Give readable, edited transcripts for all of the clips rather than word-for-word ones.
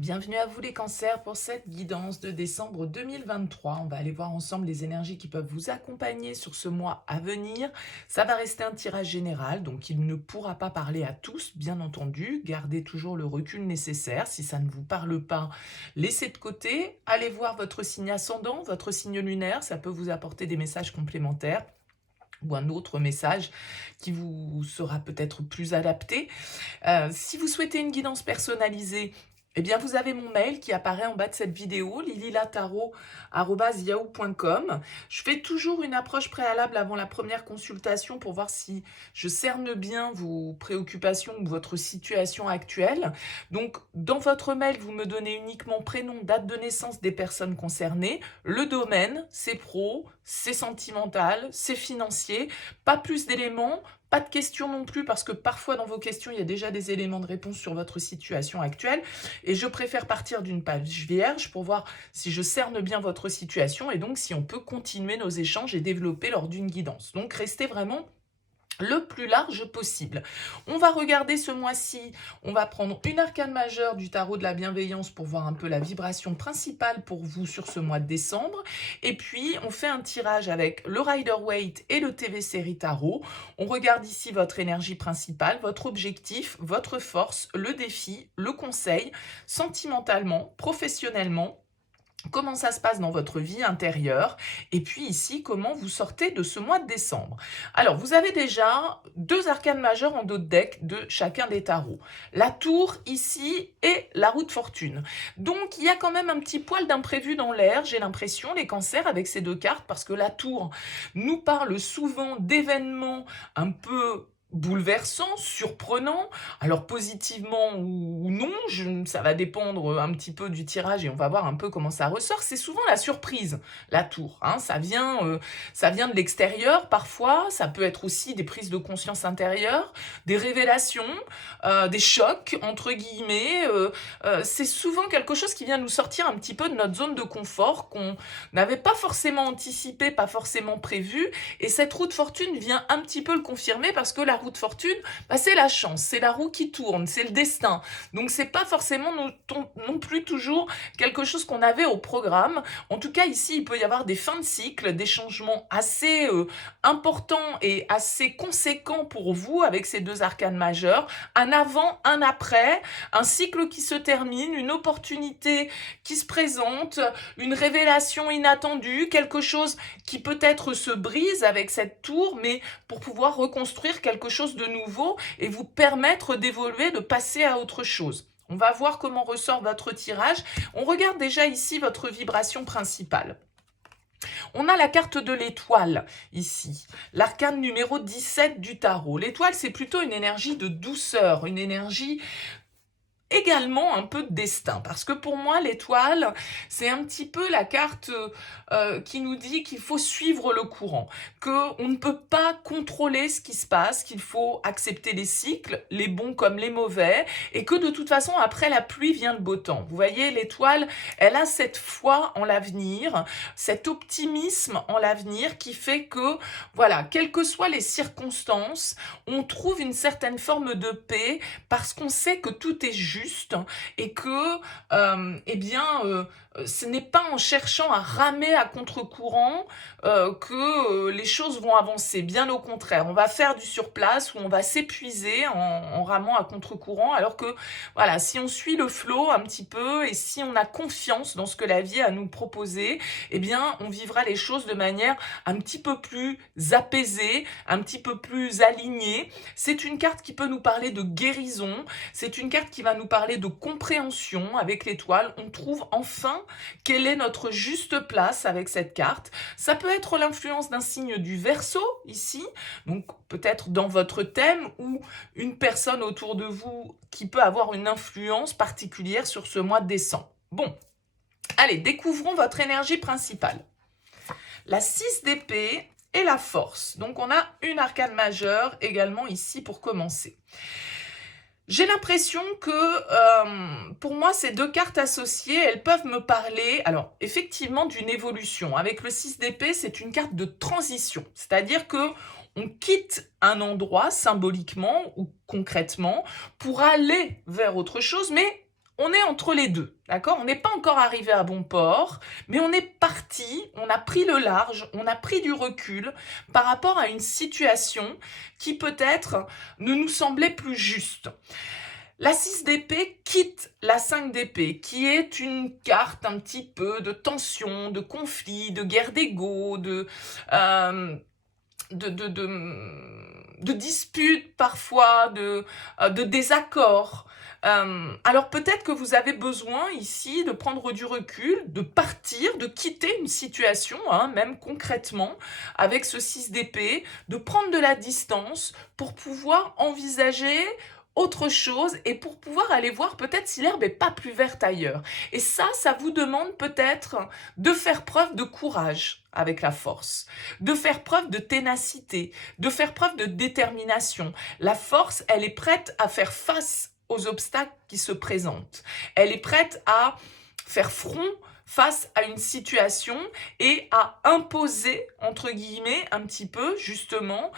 Bienvenue à vous les cancers pour cette guidance de décembre 2023. On va aller voir ensemble les énergies qui peuvent vous accompagner sur ce mois à venir. Ça va rester un tirage général, donc il ne pourra pas parler à tous, bien entendu. Gardez toujours le recul nécessaire. Si ça ne vous parle pas, laissez de côté. Allez voir votre signe ascendant, votre signe lunaire. Ça peut vous apporter des messages complémentaires ou un autre message qui vous sera peut-être plus adapté. Si vous souhaitez une guidance personnalisée, eh bien, vous avez mon mail qui apparaît en bas de cette vidéo, lililataro@yahoo.com. Je fais toujours une approche préalable avant la première consultation pour voir si je cerne bien vos préoccupations ou votre situation actuelle. Donc, dans votre mail, vous me donnez uniquement prénom, date de naissance des personnes concernées, le domaine, c'est pro, c'est sentimental, c'est financier, pas plus d'éléments. Pas de questions non plus, parce que parfois dans vos questions, il y a déjà des éléments de réponse sur votre situation actuelle. Et je préfère partir d'une page vierge pour voir si je cerne bien votre situation et donc si on peut continuer nos échanges et développer lors d'une guidance. Donc restez vraiment le plus large possible. On va regarder ce mois-ci, on va prendre une arcane majeure du tarot de la bienveillance pour voir un peu la vibration principale pour vous sur ce mois de décembre. Et puis, on fait un tirage avec le Rider-Waite et le TV Série Tarot. On regarde ici votre énergie principale, votre objectif, votre force, le défi, le conseil, sentimentalement, professionnellement. Comment ça se passe dans votre vie intérieure, et puis ici, comment vous sortez de ce mois de décembre. Alors, vous avez déjà deux arcanes majeures en dos de deck de chacun des tarots. La tour ici et la roue de fortune. Donc, il y a quand même un petit poil d'imprévu dans l'air, j'ai l'impression, les cancers, avec ces deux cartes, parce que la tour nous parle souvent d'événements un peu bouleversant, surprenant, alors positivement ou non, ça va dépendre un petit peu du tirage et on va voir un peu comment ça ressort. C'est souvent la surprise, la tour, hein. Ça vient de l'extérieur parfois, ça peut être aussi des prises de conscience intérieures, des révélations, des chocs, entre guillemets. C'est souvent quelque chose qui vient nous sortir un petit peu de notre zone de confort, qu'on n'avait pas forcément anticipé, pas forcément prévu, et cette roue de fortune vient un petit peu le confirmer, parce que la roue de fortune, c'est la chance, c'est la roue qui tourne, c'est le destin. Donc c'est pas forcément non plus toujours quelque chose qu'on avait au programme. En tout cas ici, il peut y avoir des fins de cycle, des changements assez importants et assez conséquents pour vous avec ces deux arcanes majeures. Un avant, un après, un cycle qui se termine, une opportunité qui se présente, une révélation inattendue, quelque chose qui peut-être se brise avec cette tour, mais pour pouvoir reconstruire quelque chose de nouveau et vous permettre d'évoluer, de passer à autre chose. On va voir comment ressort votre tirage. On regarde déjà ici votre vibration principale. On a la carte de l'étoile ici, l'arcane numéro 17 du tarot. L'étoile, c'est plutôt une énergie de douceur, une énergie également un peu de destin, parce que pour moi l'étoile c'est un petit peu la carte qui nous dit qu'il faut suivre le courant, qu'on ne peut pas contrôler ce qui se passe, qu'il faut accepter les cycles, les bons comme les mauvais, et que de toute façon après la pluie vient le beau temps. Vous voyez, l'étoile, elle a cette foi en l'avenir, cet optimisme en l'avenir qui fait que voilà, quelles que soient les circonstances, on trouve une certaine forme de paix, parce qu'on sait que tout est juste et que ce n'est pas en cherchant à ramer à contre-courant que les choses vont avancer. Bien au contraire, on va faire du surplace ou on va s'épuiser en ramant à contre-courant, alors que voilà, si on suit le flot un petit peu et si on a confiance dans ce que la vie a à nous proposer, eh bien on vivra les choses de manière un petit peu plus apaisée, un petit peu plus alignée. C'est une carte qui peut nous parler de guérison, c'est une carte qui va nous parler de compréhension. Avec l'étoile, on trouve enfin quelle est notre juste place avec cette carte. Ça peut être l'influence d'un signe du Verseau ici, donc peut-être dans votre thème, ou une personne autour de vous qui peut avoir une influence particulière sur ce mois de décembre. Bon, allez, découvrons votre énergie principale. La 6 d'épée et la force. Donc on a une arcane majeure également ici pour commencer. J'ai l'impression que, pour moi, ces 2 cartes associées, elles peuvent me parler, alors effectivement, d'une évolution. Avec le 6 d'épée, c'est une carte de transition. C'est-à-dire que on quitte un endroit symboliquement ou concrètement pour aller vers autre chose, mais on est entre les 2, d'accord? On n'est pas encore arrivé à bon port, mais on est parti, on a pris le large, on a pris du recul par rapport à une situation qui peut-être ne nous semblait plus juste. La 6 d'épée quitte la 5 d'épée, qui est une carte un petit peu de tension, de conflit, de guerre d'ego, euh, de, de, de disputes parfois, de désaccords. Alors peut-être que vous avez besoin ici de prendre du recul, de partir, de quitter une situation, hein, même concrètement, avec ce 6 d'épée, de prendre de la distance pour pouvoir envisager autre chose et pour pouvoir aller voir peut-être si l'herbe est pas plus verte ailleurs. Et ça vous demande peut-être de faire preuve de courage avec la force, de faire preuve de ténacité, de faire preuve de détermination. La force, elle est prête à faire face aux obstacles qui se présentent. Elle est prête à faire front face à une situation et à imposer, entre guillemets, un petit peu, justement,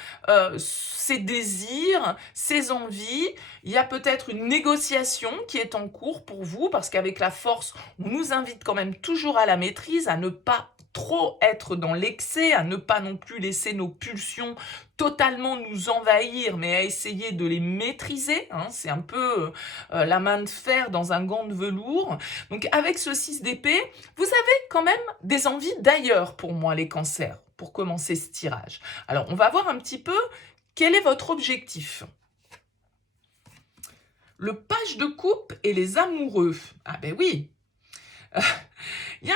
ses désirs, ses envies. Il y a peut-être une négociation qui est en cours pour vous, parce qu'avec la force, on nous invite quand même toujours à la maîtrise, à ne pas trop être dans l'excès, à ne pas non plus laisser nos pulsions totalement nous envahir, mais à essayer de les maîtriser, hein, c'est un peu la main de fer dans un gant de velours. Donc avec ce 6 d'épée, vous avez quand même des envies d'ailleurs pour moi, les cancers, pour commencer ce tirage. Alors on va voir un petit peu quel est votre objectif. Le page de coupe et les amoureux. Ah ben oui, il y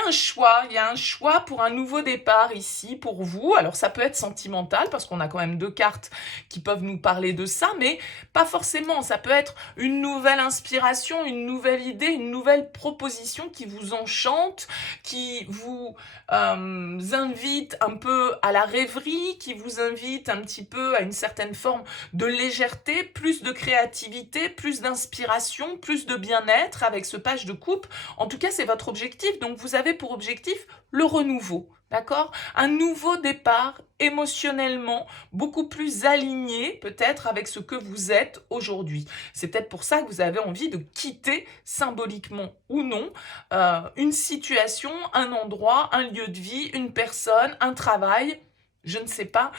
a un choix pour un nouveau départ ici pour vous. Alors ça peut être sentimental parce qu'on a quand même 2 cartes qui peuvent nous parler de ça, mais pas forcément. Ça peut être une nouvelle inspiration, une nouvelle idée, une nouvelle proposition qui vous enchante, qui vous invite un peu à la rêverie, qui vous invite un petit peu à une certaine forme de légèreté, plus de créativité, plus d'inspiration, plus de bien-être avec ce page de coupe. En tout cas, c'est votre objectif. Donc, vous avez pour objectif le renouveau. D'accord? Un nouveau départ émotionnellement beaucoup plus aligné peut-être avec ce que vous êtes aujourd'hui. C'est peut-être pour ça que vous avez envie de quitter symboliquement ou non une situation, un endroit, un lieu de vie, une personne, un travail. Je ne sais pas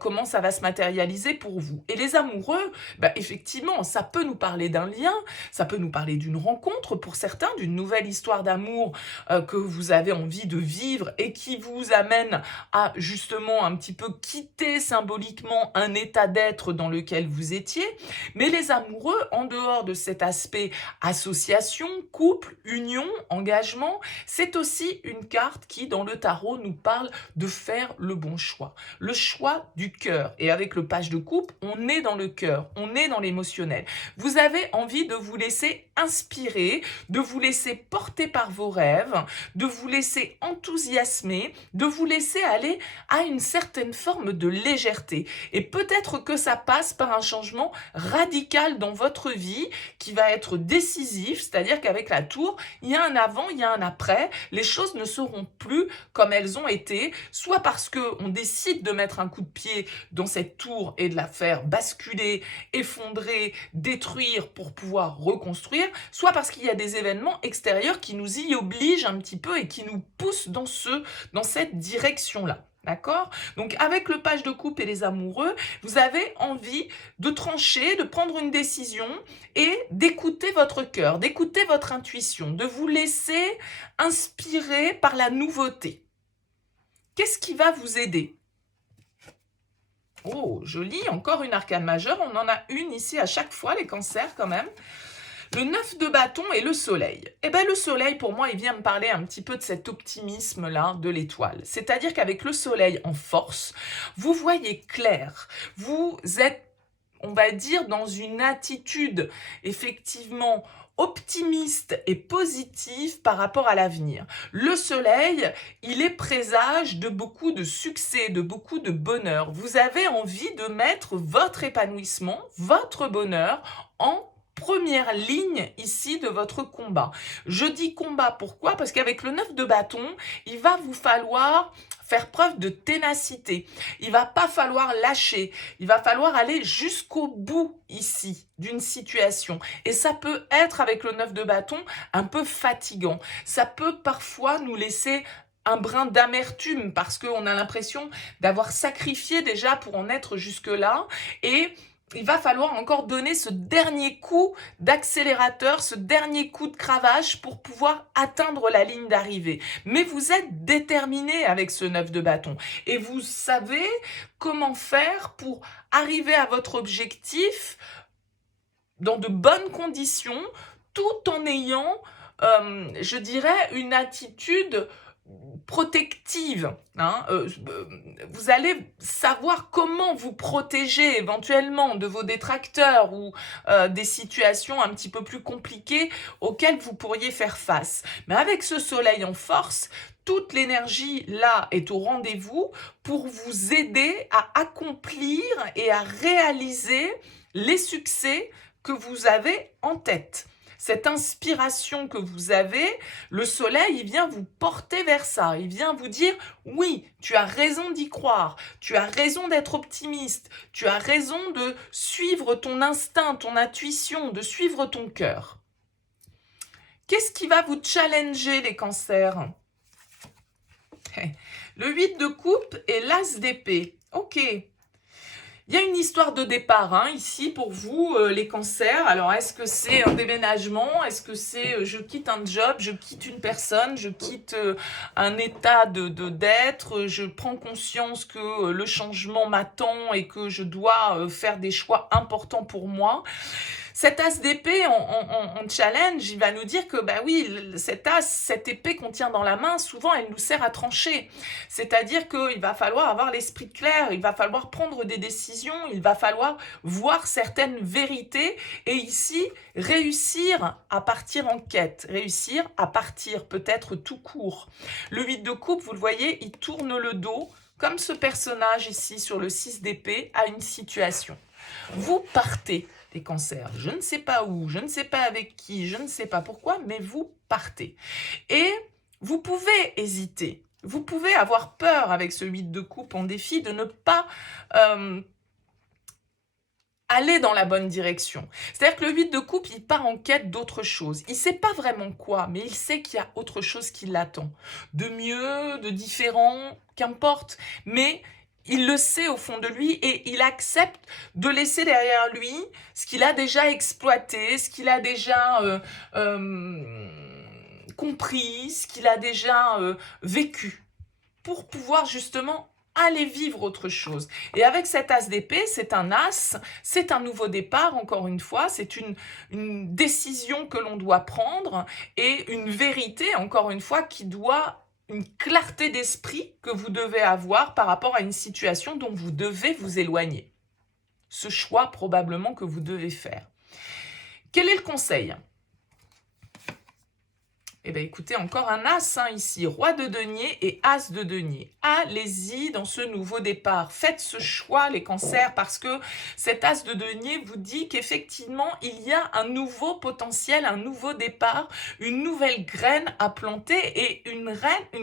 comment ça va se matérialiser pour vous. Et les amoureux, bah, effectivement, ça peut nous parler d'un lien, ça peut nous parler d'une rencontre pour certains, d'une nouvelle histoire d'amour que vous avez envie de vivre et qui vous amène à justement un petit peu quitter symboliquement un état d'être dans lequel vous étiez. Mais les amoureux, en dehors de cet aspect association, couple, union, engagement, c'est aussi une carte qui, dans le tarot, nous parle de faire le bon choix. Le choix du cœur. Et avec le page de coupe, on est dans le cœur, on est dans l'émotionnel. Vous avez envie de vous laisser inspirer, de vous laisser porter par vos rêves, de vous laisser enthousiasmer, de vous laisser aller à une certaine forme de légèreté. Et peut-être que ça passe par un changement radical dans votre vie qui va être décisif, c'est-à-dire qu'avec la tour, il y a un avant, il y a un après, les choses ne seront plus comme elles ont été, soit parce qu'on décide de mettre un coup de pied dans cette tour et de la faire basculer, effondrer, détruire pour pouvoir reconstruire, soit parce qu'il y a des événements extérieurs qui nous y obligent un petit peu et qui nous poussent dans cette direction-là. D'accord? Donc avec le page de coupe et les amoureux, vous avez envie de trancher, de prendre une décision et d'écouter votre cœur, d'écouter votre intuition, de vous laisser inspirer par la nouveauté. Qu'est-ce qui va vous aider? Oh, joli, encore une arcane majeure. On en a une ici à chaque fois, les cancers quand même. Le 9 de bâton et le soleil. Eh bien, le soleil, pour moi, il vient me parler un petit peu de cet optimisme-là de l'étoile. C'est-à-dire qu'avec le soleil en force, vous voyez clair. Vous êtes, on va dire, dans une attitude, effectivement, optimiste et positive par rapport à l'avenir. Le soleil, il est présage de beaucoup de succès, de beaucoup de bonheur. Vous avez envie de mettre votre épanouissement, votre bonheur en première ligne ici de votre combat. Je dis combat, pourquoi? Parce qu'avec le 9 de bâton, il va vous falloir faire preuve de ténacité. Il va pas falloir lâcher. Il va falloir aller jusqu'au bout ici d'une situation. Et ça peut être, avec le 9 de bâton, un peu fatigant. Ça peut parfois nous laisser un brin d'amertume parce qu'on a l'impression d'avoir sacrifié déjà pour en être jusque-là. Et il va falloir encore donner ce dernier coup d'accélérateur, ce dernier coup de cravache pour pouvoir atteindre la ligne d'arrivée. Mais vous êtes déterminé avec ce 9 de bâton et vous savez comment faire pour arriver à votre objectif dans de bonnes conditions, tout en ayant, je dirais, une attitude protective. Vous allez savoir comment vous protéger éventuellement de vos détracteurs ou des situations un petit peu plus compliquées auxquelles vous pourriez faire face. Mais avec ce soleil en force, toute l'énergie là est au rendez-vous pour vous aider à accomplir et à réaliser les succès que vous avez en tête. Cette inspiration que vous avez, le soleil, il vient vous porter vers ça. Il vient vous dire, oui, tu as raison d'y croire, tu as raison d'être optimiste, tu as raison de suivre ton instinct, ton intuition, de suivre ton cœur. Qu'est-ce qui va vous challenger, les cancers? Le 8 de coupe et l'as d'épée. Ok. Il y a une histoire de départ ici pour vous, les cancers. Alors, est-ce que c'est un déménagement? Est-ce que c'est je quitte un job, je quitte une personne, je quitte un état d'être, je prends conscience que le changement m'attend et que je dois faire des choix importants pour moi? Cet as d'épée en challenge, il va nous dire que, bah oui, cette épée qu'on tient dans la main, souvent, elle nous sert à trancher. C'est-à-dire qu'il va falloir avoir l'esprit clair, il va falloir prendre des décisions, il va falloir voir certaines vérités et ici, réussir à partir en quête, réussir à partir peut-être tout court. Le 8 de coupe, vous le voyez, il tourne le dos, comme ce personnage ici sur le 6 d'épée, à une situation. Vous partez, les cancers, je ne sais pas où, je ne sais pas avec qui, je ne sais pas pourquoi, mais vous partez. Et vous pouvez hésiter, vous pouvez avoir peur avec ce 8 de coupe en défi de ne pas aller dans la bonne direction. C'est-à-dire que le 8 de coupe, il part en quête d'autre chose. Il ne sait pas vraiment quoi, mais il sait qu'il y a autre chose qui l'attend. De mieux, de différent, qu'importe. Mais il le sait au fond de lui et il accepte de laisser derrière lui ce qu'il a déjà exploité, ce qu'il a déjà compris, ce qu'il a déjà vécu, pour pouvoir justement aller vivre autre chose. Et avec cet as d'épée, c'est un as, c'est un nouveau départ, encore une fois, c'est une décision que l'on doit prendre et une vérité, encore une fois, qui doit une clarté d'esprit que vous devez avoir par rapport à une situation dont vous devez vous éloigner. Ce choix probablement que vous devez faire. Quel est le conseil ? Eh bien, écoutez, encore un as ici, roi de denier et as de denier. Allez-y dans ce nouveau départ. Faites ce choix, les cancers, parce que cet as de denier vous dit qu'effectivement, il y a un nouveau potentiel, un nouveau départ, une nouvelle graine à planter et une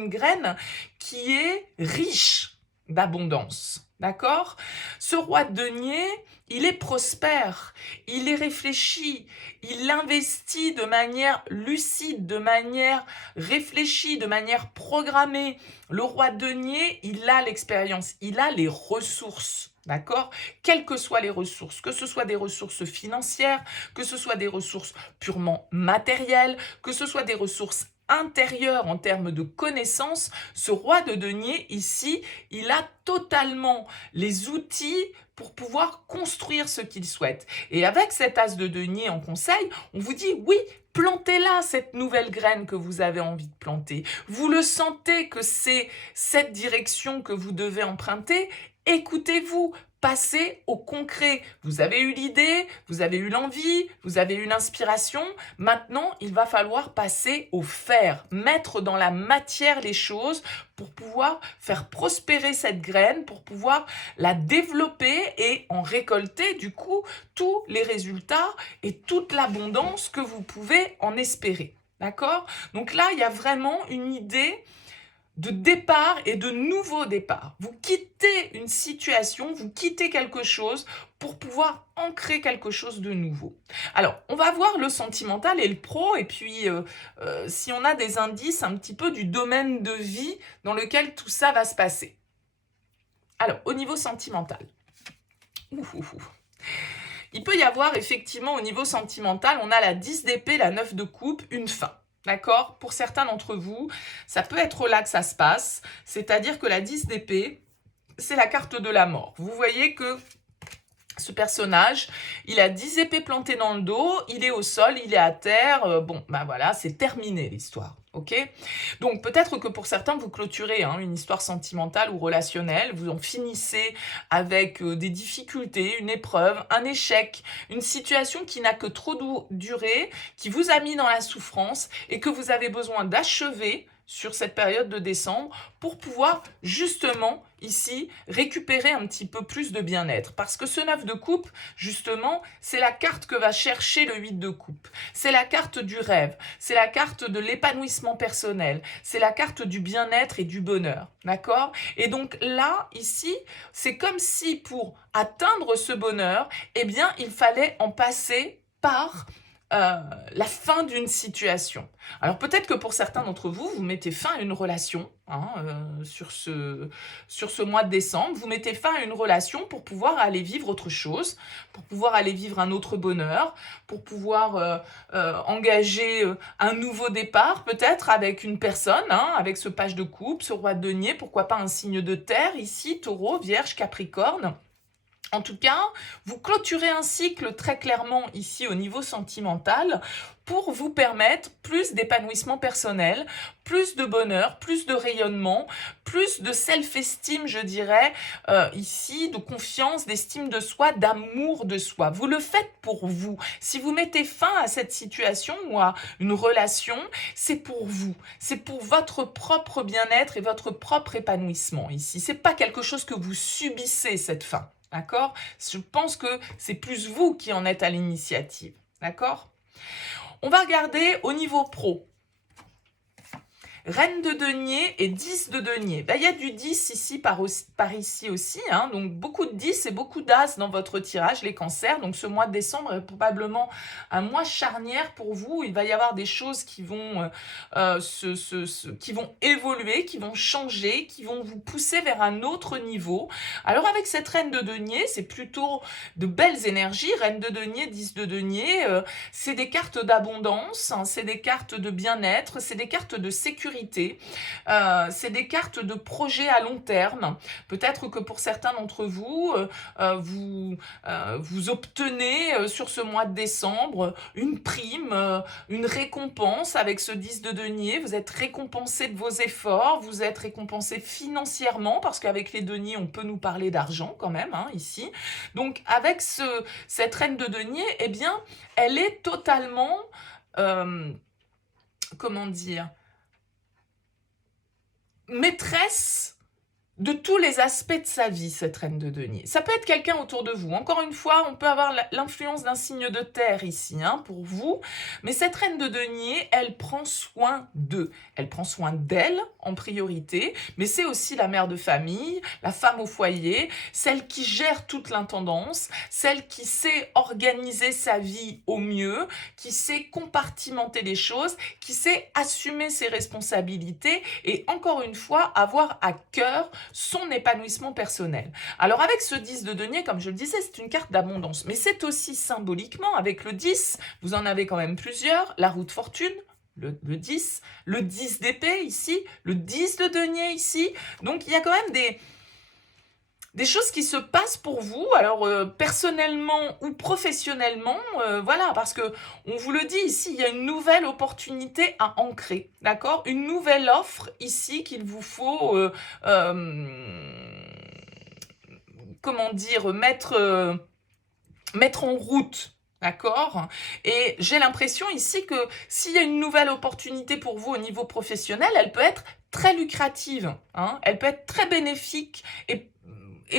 graine qui est riche d'abondance. D'accord ? Ce roi de denier, il est prospère, il est réfléchi, il investit de manière lucide, de manière réfléchie, de manière programmée. Le roi de denier, il a l'expérience, il a les ressources. D'accord ? Quelles que soient les ressources, que ce soit des ressources financières, que ce soit des ressources purement matérielles, que ce soit des ressources intérieures en termes de connaissances, ce roi de denier ici, il a totalement les outils pour pouvoir construire ce qu'il souhaite. Et avec cet as de denier en conseil, on vous dit oui, plantez-la cette nouvelle graine que vous avez envie de planter. Vous le sentez que c'est cette direction que vous devez emprunter. Écoutez-vous, passer au concret. Vous avez eu l'idée, vous avez eu l'envie, vous avez eu l'inspiration. Maintenant, il va falloir passer au faire, mettre dans la matière les choses pour pouvoir faire prospérer cette graine, pour pouvoir la développer et en récolter du coup tous les résultats et toute l'abondance que vous pouvez en espérer. D'accord? Donc là, il y a vraiment une idée de départ et de nouveau départ. Vous quittez une situation, vous quittez quelque chose pour pouvoir ancrer quelque chose de nouveau. Alors, on va voir le sentimental et le pro, et puis si on a des indices un petit peu du domaine de vie dans lequel tout ça va se passer. Alors, au niveau sentimental. Il peut y avoir effectivement au niveau sentimental, on a la 10 d'épée, la 9 de coupe, une fin. D'accord? Pour certains d'entre vous, ça peut être là que ça se passe. C'est-à-dire que la 10 d'épée, c'est la carte de la mort. Vous voyez que ce personnage, il a 10 épées plantées dans le dos, il est au sol, il est à terre. Bon, ben voilà, c'est terminé l'histoire. Ok? Donc peut-être que pour certains, vous clôturez une histoire sentimentale ou relationnelle, vous en finissez avec des difficultés, une épreuve, un échec, une situation qui n'a que trop duré, qui vous a mis dans la souffrance et que vous avez besoin d'achever sur cette période de décembre pour pouvoir justement ici récupérer un petit peu plus de bien-être. Parce que ce 9 de coupe, justement, c'est la carte que va chercher le 8 de coupe. C'est la carte du rêve, c'est la carte de l'épanouissement personnel, c'est la carte du bien-être et du bonheur. D'accord? Et donc là, ici, c'est comme si pour atteindre ce bonheur, eh bien, il fallait en passer par la fin d'une situation. Alors peut-être que pour certains d'entre vous, vous mettez fin à une relation sur ce mois de décembre. Vous mettez fin à une relation pour pouvoir aller vivre autre chose, pour pouvoir aller vivre un autre bonheur, pour pouvoir engager un nouveau départ peut-être avec une personne, avec ce page de coupe, ce roi de denier, pourquoi pas un signe de terre ici, taureau, vierge, capricorne. En tout cas, vous clôturez un cycle très clairement ici au niveau sentimental pour vous permettre plus d'épanouissement personnel, plus de bonheur, plus de rayonnement, plus de self-esteem, je dirais, ici, de confiance, d'estime de soi, d'amour de soi. Vous le faites pour vous. Si vous mettez fin à cette situation ou à une relation, c'est pour vous. C'est pour votre propre bien-être et votre propre épanouissement ici. C'est pas quelque chose que vous subissez, cette fin. D'accord? Je pense que c'est plus vous qui en êtes à l'initiative. D'accord? On va regarder au niveau pro. Reine de denier et 10 de denier. Il y a du 10 ici par ici aussi. Donc beaucoup de 10 et beaucoup d'as dans votre tirage, les cancers. Donc ce mois de décembre est probablement un mois charnière pour vous. Il va y avoir des choses qui vont, qui vont évoluer, qui vont changer, qui vont vous pousser vers un autre niveau. Alors avec cette reine de denier, c'est plutôt de belles énergies. Reine de denier, 10 de denier, c'est des cartes d'abondance, c'est des cartes de bien-être, c'est des cartes de sécurité. C'est des cartes de projet à long terme. Peut-être que pour certains d'entre vous, vous obtenez sur ce mois de décembre une prime, une récompense avec ce 10 de denier. Vous êtes récompensé de vos efforts, vous êtes récompensé financièrement parce qu'avec les deniers, on peut nous parler d'argent quand même ici. Donc avec cette reine de denier, eh bien, elle est totalement, comment dire, maîtresse de tous les aspects de sa vie, cette reine de denier. Ça peut être quelqu'un autour de vous. Encore une fois, on peut avoir l'influence d'un signe de terre ici, pour vous. Mais cette reine de denier, elle prend soin d'eux. Elle prend soin d'elle en priorité, mais c'est aussi la mère de famille, la femme au foyer, celle qui gère toute l'intendance, celle qui sait organiser sa vie au mieux, qui sait compartimenter les choses, qui sait assumer ses responsabilités et encore une fois, avoir à cœur son épanouissement personnel. Alors avec ce 10 de denier, comme je le disais, c'est une carte d'abondance, mais c'est aussi symboliquement, avec le 10, vous en avez quand même plusieurs, la roue de fortune, le 10, le 10 d'épée ici, le 10 de denier ici, donc il y a quand même des choses qui se passent pour vous, alors personnellement ou professionnellement, voilà, parce que on vous le dit ici, il y a une nouvelle opportunité à ancrer, d'accord? Une nouvelle offre ici qu'il vous faut comment dire, mettre en route. D'accord? Et j'ai l'impression ici que s'il y a une nouvelle opportunité pour vous au niveau professionnel, elle peut être très lucrative, hein, elle peut être très bénéfique et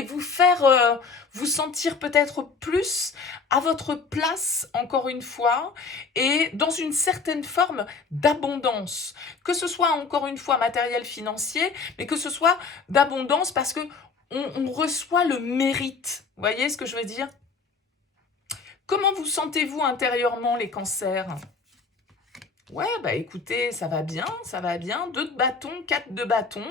vous faire vous sentir peut-être plus à votre place, encore une fois, et dans une certaine forme d'abondance. Que ce soit encore une fois matériel financier, mais que ce soit d'abondance parce que on reçoit le mérite. Vous voyez ce que je veux dire? Comment vous sentez-vous intérieurement, les cancers? Ouais, bah écoutez, ça va bien, ça va bien. 2 de bâton, 4 de bâton,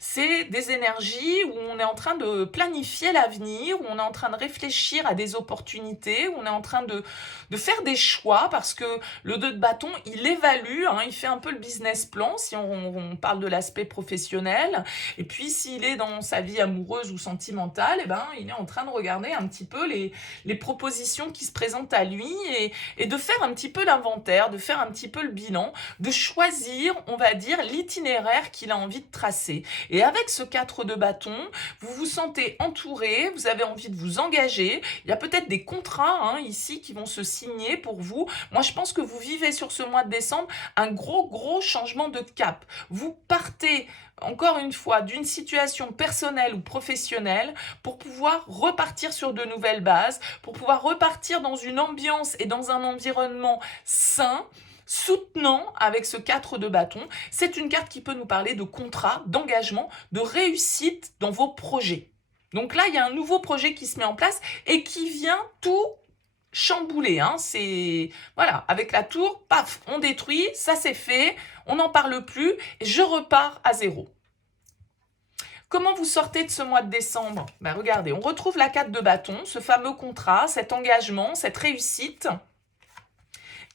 c'est des énergies où on est en train de planifier l'avenir, où on est en train de réfléchir à des opportunités, où on est en train de faire des choix, parce que le 2 de bâton, il évalue, hein, il fait un peu le business plan, si on parle de l'aspect professionnel, et puis s'il est dans sa vie amoureuse ou sentimentale, eh ben, il est en train de regarder un petit peu les propositions qui se présentent à lui, et de faire un petit peu l'inventaire, de faire un petit peu le bilan, de choisir, on va dire, l'itinéraire qu'il a envie de tracer. Et avec ce 4 de bâton, vous vous sentez entouré, vous avez envie de vous engager, il y a peut-être des contrats hein, ici qui vont se signer pour vous. Moi, je pense que vous vivez sur ce mois de décembre un gros changement de cap. Vous partez encore une fois, d'une situation personnelle ou professionnelle pour pouvoir repartir sur de nouvelles bases, pour pouvoir repartir dans une ambiance et dans un environnement sain, soutenant avec ce 4 de bâton. C'est une carte qui peut nous parler de contrat, d'engagement, de réussite dans vos projets. Donc là, il y a un nouveau projet qui se met en place et qui vient tout chambouler. Hein. C'est voilà, avec la tour, paf, on détruit, ça c'est fait, on n'en parle plus et je repars à zéro. Comment vous sortez de ce mois de décembre? Ben regardez, on retrouve la 4 de bâton, ce fameux contrat, cet engagement, cette réussite.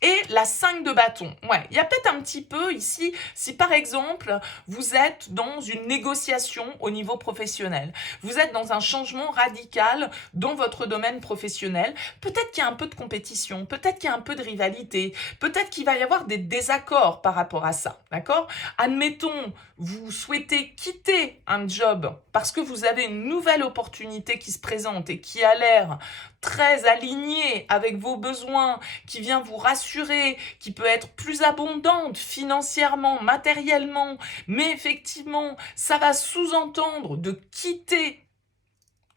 Et la 5 de bâton. Ouais, il y a peut-être un petit peu ici, si par exemple, vous êtes dans une négociation au niveau professionnel, vous êtes dans un changement radical dans votre domaine professionnel, peut-être qu'il y a un peu de compétition, peut-être qu'il y a un peu de rivalité, peut-être qu'il va y avoir des désaccords par rapport à ça, d'accord? Admettons, vous souhaitez quitter un job parce que vous avez une nouvelle opportunité qui se présente et qui a l'air très alignée avec vos besoins, qui vient vous rassurer, qui peut être plus abondante financièrement, matériellement, mais effectivement, ça va sous-entendre de quitter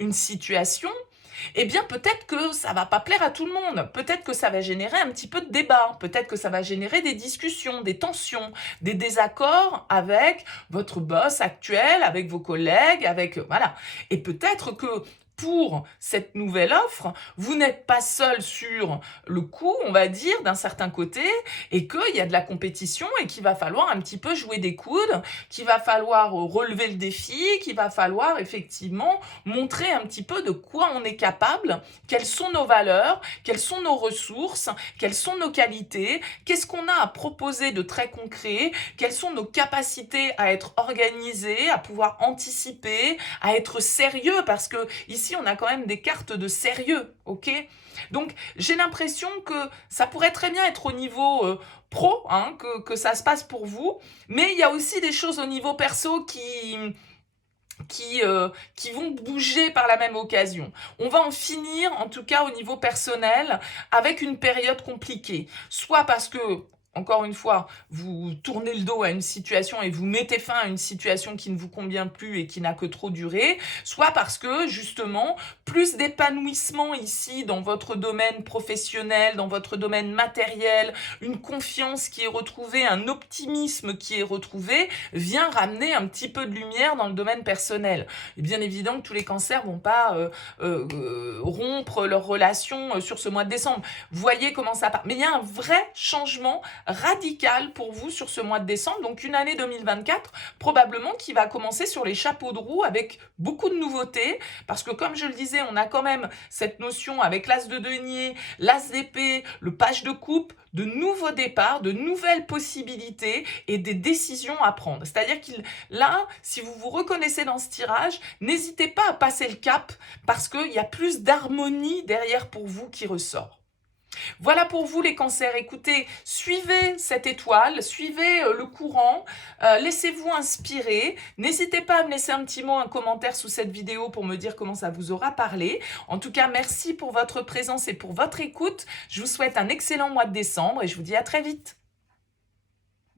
une situation, eh bien peut-être que ça va pas plaire à tout le monde, peut-être que ça va générer un petit peu de débat, peut-être que ça va générer des discussions, des tensions, des désaccords avec votre boss actuel, avec vos collègues, avec voilà. Et peut-être que pour cette nouvelle offre, vous n'êtes pas seul sur le coup, on va dire, d'un certain côté, et qu'il y a de la compétition et qu'il va falloir un petit peu jouer des coudes, qu'il va falloir relever le défi, qu'il va falloir effectivement montrer un petit peu de quoi on est capable, quelles sont nos valeurs, quelles sont nos ressources, quelles sont nos qualités, qu'est-ce qu'on a à proposer de très concret, quelles sont nos capacités à être organisés, à pouvoir anticiper, à être sérieux, parce que ici on a quand même des cartes de sérieux, ok? Donc j'ai l'impression que ça pourrait très bien être au niveau pro, hein, que ça se passe pour vous, mais il y a aussi des choses au niveau perso qui vont bouger par la même occasion. On va en finir, en tout cas au niveau personnel, avec une période compliquée. Soit parce que, encore une fois, vous tournez le dos à une situation et vous mettez fin à une situation qui ne vous convient plus et qui n'a que trop duré, soit parce que, justement, plus d'épanouissement ici dans votre domaine professionnel, dans votre domaine matériel, une confiance qui est retrouvée, un optimisme qui est retrouvé, vient ramener un petit peu de lumière dans le domaine personnel. Et bien évidemment que tous les cancers vont pas rompre leur relation sur ce mois de décembre. Vous voyez comment ça part. Mais il y a un vrai changement radical pour vous sur ce mois de décembre, donc une année 2024 probablement qui va commencer sur les chapeaux de roue avec beaucoup de nouveautés, parce que comme je le disais, on a quand même cette notion avec l'as de denier, l'as d'épée, le page de coupe, de nouveaux départs, de nouvelles possibilités et des décisions à prendre. C'est-à-dire qu'il là, si vous vous reconnaissez dans ce tirage, n'hésitez pas à passer le cap parce qu'il y a plus d'harmonie derrière pour vous qui ressort. Voilà pour vous les cancers. Écoutez, suivez cette étoile, suivez le courant, laissez-vous inspirer. N'hésitez pas à me laisser un petit mot, un commentaire sous cette vidéo pour me dire comment ça vous aura parlé. En tout cas, merci pour votre présence et pour votre écoute. Je vous souhaite un excellent mois de décembre et je vous dis à très vite.